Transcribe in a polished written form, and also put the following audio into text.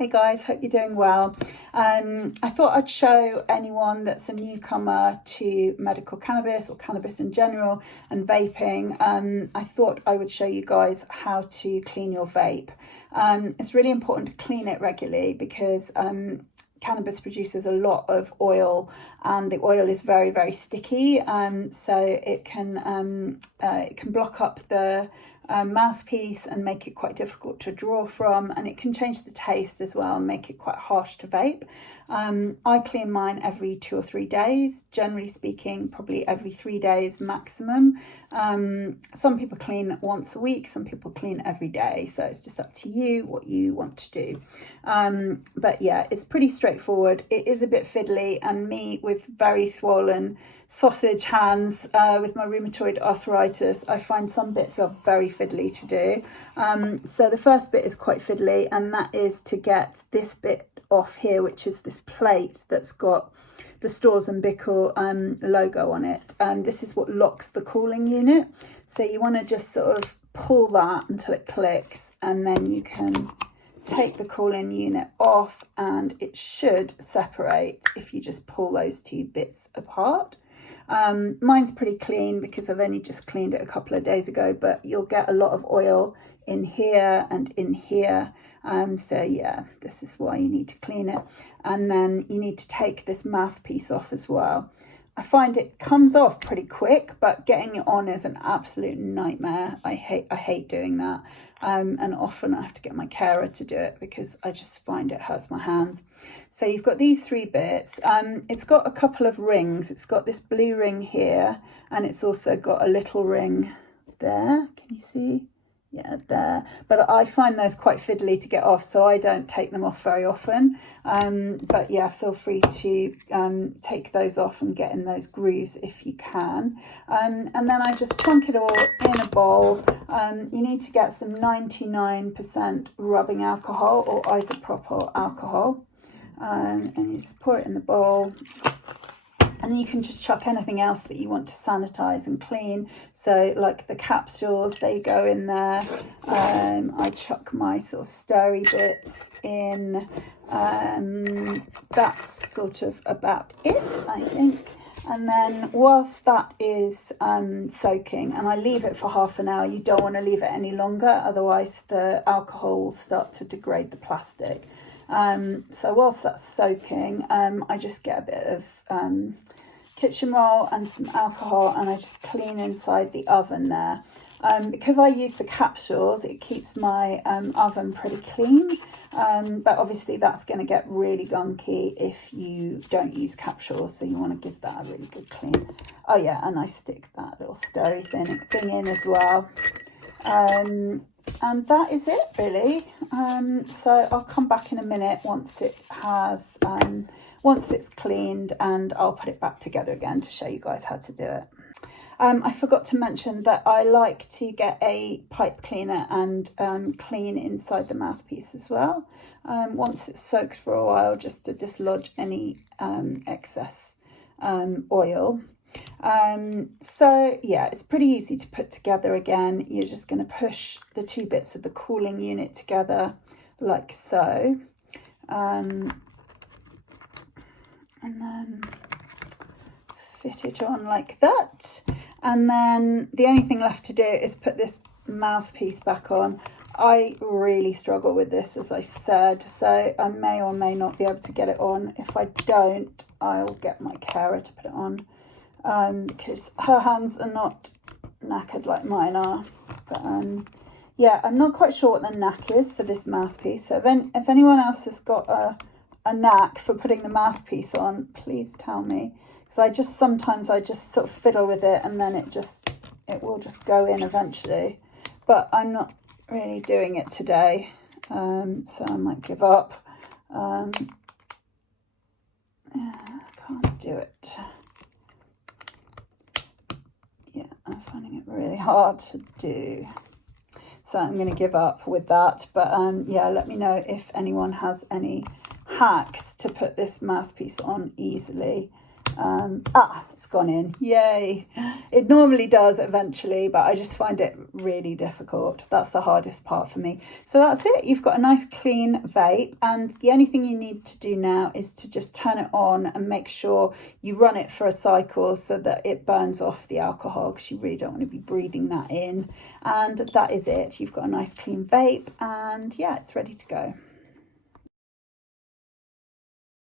Hey guys, hope you're doing well. I thought I'd show anyone that's a newcomer to medical cannabis or cannabis in general and vaping. I thought I would show you guys how to clean your vape. It's really important to clean it regularly because cannabis produces a lot of oil and the oil is very, very sticky. So it can block up the mouthpiece and make it quite difficult to draw from, and it can change the taste as well and make it quite harsh to vape. I clean mine every 2 or 3 days, generally speaking, probably every 3 days maximum. Some people clean once a week, some people clean every day, so it's just up to you what you want to do. But yeah, it's pretty straightforward. It is a bit fiddly, and me with very swollen sausage hands with my rheumatoid arthritis, I find some bits are very fiddly to do. So the first bit is quite fiddly, and that is to get this bit off here, which is this plate that's got the Stores and Bickle logo on it. And this is what locks the cooling unit. So you want to just sort of pull that until it clicks, and then you can take the cooling unit off and it should separate if you just pull those two bits apart. Mine's pretty clean because I've only just cleaned it a couple of days ago, but you'll get a lot of oil in here and in here. So yeah, this is why you need to clean it. And then you need to take this mouthpiece off as well. I find it comes off pretty quick, but getting it on is an absolute nightmare. I hate doing that. And often I have to get my carer to do it because I just find it hurts my hands. So you've got these 3 bits. It's got a couple of rings. It's got this blue ring here, and it's also got a little ring there. Can you see? Yeah, there. But I find those quite fiddly to get off, so I don't take them off very often. But yeah, feel free to take those off and get in those grooves if you can. And then I just plonk it all in a bowl. You need to get some 99% rubbing alcohol or isopropyl alcohol. And you just pour it in the bowl. And then you can just chuck anything else that you want to sanitize and clean. So like the capsules, they go in there. I chuck my sort of stirry bits in. That's sort of about it, I think. And then whilst that is soaking, and I leave it for half an hour, you don't want to leave it any longer, otherwise the alcohol will start to degrade the plastic. So whilst that's soaking, I just get a bit of kitchen roll and some alcohol, and I just clean inside the oven there. Because I use the capsules, it keeps my oven pretty clean, but obviously that's going to get really gunky if you don't use capsules, so you want to give that a really good clean. Oh yeah, and I stick that little stirry thing in as well. And that is it really. So I'll come back in a minute once it has once it's cleaned, and I'll put it back together again to show you guys how to do it. I forgot to mention that I like to get a pipe cleaner and clean inside the mouthpiece as well. Once it's soaked for a while, just to dislodge any excess oil. So yeah, it's pretty easy to put together again. You're just going to push the 2 bits of the cooling unit together like so. And then fit it on like that. And then the only thing left to do is put this mouthpiece back on. I really struggle with this, as I said, so I may or may not be able to get it on. If I don't, I'll get my carer to put it on, because her hands are not knackered like mine are. But yeah, I'm not quite sure what the knack is for this mouthpiece, so if anyone else has got a knack for putting the mouthpiece on, please tell me, because sometimes I just sort of fiddle with it and then it will just go in eventually, but I'm not really doing it today, so I might give up. Yeah, I can't do it. Yeah, I'm finding it really hard to do, so I'm going to give up with that. But yeah, let me know if anyone has any hacks to put this mouthpiece on easily. It's gone in, yay. It normally does eventually, but I just find it really difficult. That's the hardest part for me. So that's it, you've got a nice clean vape, and the only thing you need to do now is to just turn it on and make sure you run it for a cycle so that it burns off the alcohol, because you really don't want to be breathing that in. And that is it, you've got a nice clean vape, and yeah, it's ready to go.